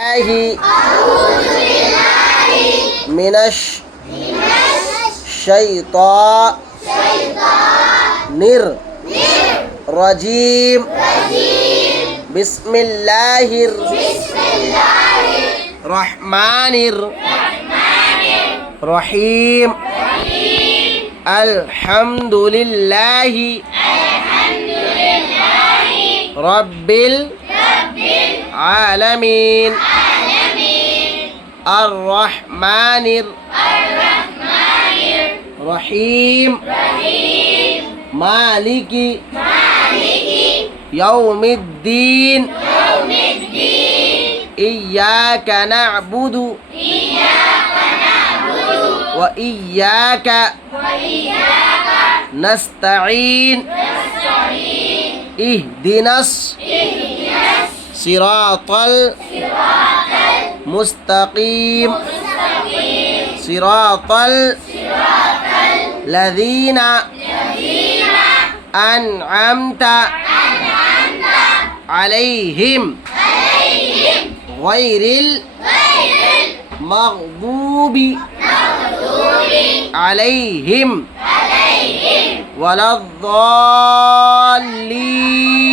الله من الشيطان الرجيم بسم الله الرحمن الرحيم الحمد لله رب العالمين الرحمن الرحيم مالك يوم الدين إياك نعبد وإياك نستعين اهدنا الصراط المستقيم صراط الذين أنعمت عليهم غير المغضوب عليهم ولا الضالين